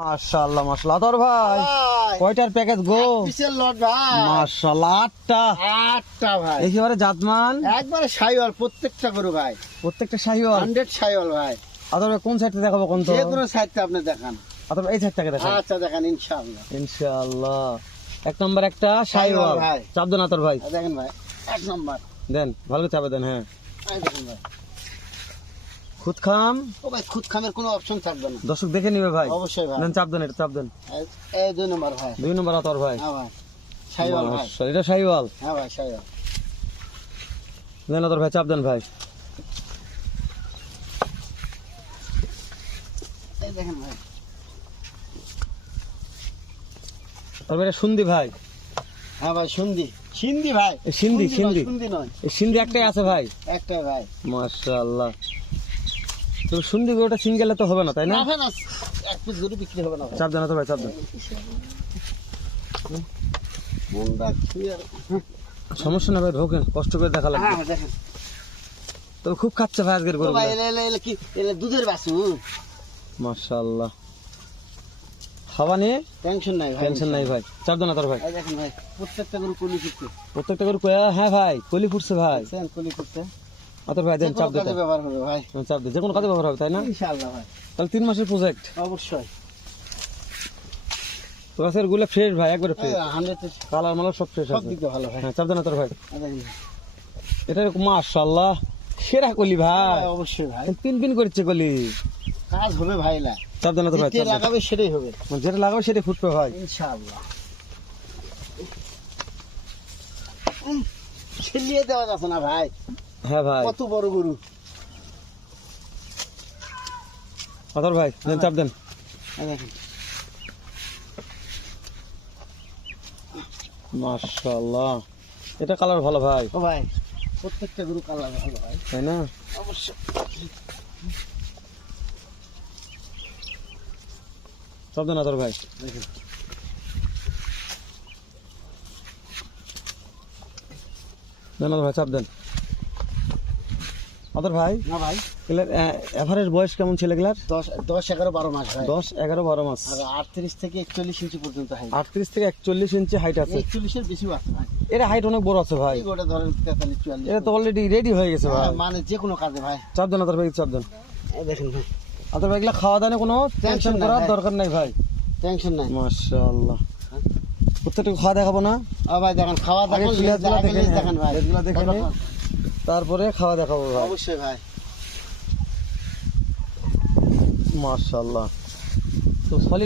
মাশাআল্লাহ মাশাআল্লাহ তোর ভাই কয়টার প্যাকেজ গো? পিসের লট ভাই মাশাআল্লাহ আটটা ভাই একেবারে জাতমান একবারে শাইওয়াল প্রত্যেকটা গরু ভাই প্রত্যেকটা শাহিওয়াল 100 শাইওয়াল ভাই। আদর কোন সাইডটা দেখাবো কোন তো? যে কোনো সাইডটা আপনি দেখান। আদর এই সাইডটাকে দেখান। আচ্ছা দেখান ইনশাআল্লাহ ইনশাআল্লাহ। এক নম্বর একটা শাহিওয়াল ভাই। চাপ দেন আতর ভাই, দেখেন ভাই এক নাম্বার দেন ভালো করে চাপে দেন। হ্যাঁ এই দেখেন ভাই খুদ খাম ও ভাই খুদ খামের কোনো অপশন থাকবে না, দর্শক দেখে নিবে ভাই। অবশ্যই ভাই। দেন চাপ দেন, এটা চাপ দেন। এই দুই নাম্বার ভাই, দুই নম্বর আতর ভাই। হ্যাঁ ভাই শাইওয়াল ভাই, মাশাআল্লাহ, এটা শাহিওয়াল। হ্যাঁ ভাই শাইওয়াল। দেন আতর ভাই চাপ দেন ভাই। এই দেখেন ভাই তারপরে এটা সুন্দি ভাই। হ্যাঁ ভাই সিন্ধি সিন্ধি ভাই, এই সিন্ধি নয়, সিন্ধি সিন্ধি নয় এই সিন্ধি একটাই আছে ভাই। একটাই ভাই। মাশাআল্লাহ। তো সুন্দি গরুটা সিঙ্গেলে তো হবে না তাই না? না না এক পিস গরু বিক্রি হবে না ভাই। চাপ দেন আতর ভাই চাপ দেন। মনটা ক্লিয়ার। সমস্যা না ভাই, ঢোকেন, কষ্ট করে দেখা লাগবে। হ্যাঁ দেখেন তবে খুব খাচ্ছে ভাই আজকের ও গরু। ভাই এলে এলে এলে কি এলে দুধের বাছু, মাশাআল্লাহ। খাওয়া নিয়ে টেনশন নাই ভাই, টেনশন নাই ভাই। চাপ দেন আতর ভাই। এই দেখেন ভাই প্রত্যেকটা গরু কলি করতে প্রত্যেকটা গরু কয়া। হ্যাঁ ভাই কলি ফুটছে ভাই। দেখছেন কলি করতে আতর ভাই দেন চাপ দেন। কাজে ব্যবহার হবে ভাই চাপ দেন, যে কোনো কাজে ব্যবহার হবে তাই না? ইনশাআল্লাহ ভাই, তাহলে 3 মাসের প্রজেক্ট। অবশ্যই তো গাছের গুলো ফ্রেশ ভাই, একবারে ফ্রেশ। 100 কালার মালার সব ফ্রেশ সব আছে। দিকে ভালো ভাই। হ্যাঁ চাপ দেন আতর ভাই। এই দেখেন এটা মাশাআল্লাহ সেরা কলি ভাই। ভাই, অবশ্যই ভাই পিন পিন করছে কলি। কাজ হবে ভাই। না চাপ দেন আতর ভাই যেটা চাপ দেন। লাগাবে সেটাই হবে যেটা লাগাবে সেটা ফুটবে ভাই। ইনশাআল্লাহ। ছেলিয়ে দেওয়া যাচ্ছে না ভাই, হ্যাঁ ভাই কত বড় গরু। আতর ভাই দেন চাপ দেন। এই দেখেন মাশাআল্লাহ। এটা কালার ভালো ভাই ও ভাই প্রত্যেকটা গরু কালার ভালো ভাই, তাই না? অবশ্যই। চাপ দেন আতর ভাই। দেখেন দেন আতর ভাই চাপ দেন। আতর ভাই না ভাই এগুলার এভারেজ বয়স কেমন ছিল এগুলার? 10 11 12 মাস ভাই। 10 11 12 মাস। আর 38 থেকে 41 ইঞ্চি পর্যন্ত হাইট। 38 থেকে 41 ইঞ্চি হাইট আছে। 41 এর বেশিও আছে ভাই। এর হাইট অনেক বড় আছে ভাই। এই গোটা ধরেন 43 44। এটা তো অলরেডি রেডি হয়ে গেছে ভাই। হ্যাঁ, মানে যে কোনো কাজে ভাই। চাপ দেন আতর ভাই চাপ দেন। এই দেখেন ভাই আতর ভাই এগুলা খাওয়া দাওয়া কোনো টেনশন নাই করার ভাই। দরকার নাই ভাই। টেনশন নাই। মাশাআল্লাহ। প্রত্যেকটা খাওয়া দেখাবো না? ও ভাই দেখেন খাওয়া আগে দেখেন, প্লেটগুলো আগে দেখে দেখেন ভাই, প্লেটগুলো দেখে নিই, তারপরে খাওয়া দেখাবো ভাই। অবশ্যই ভাই। মাশাআল্লাহ। তো সলিড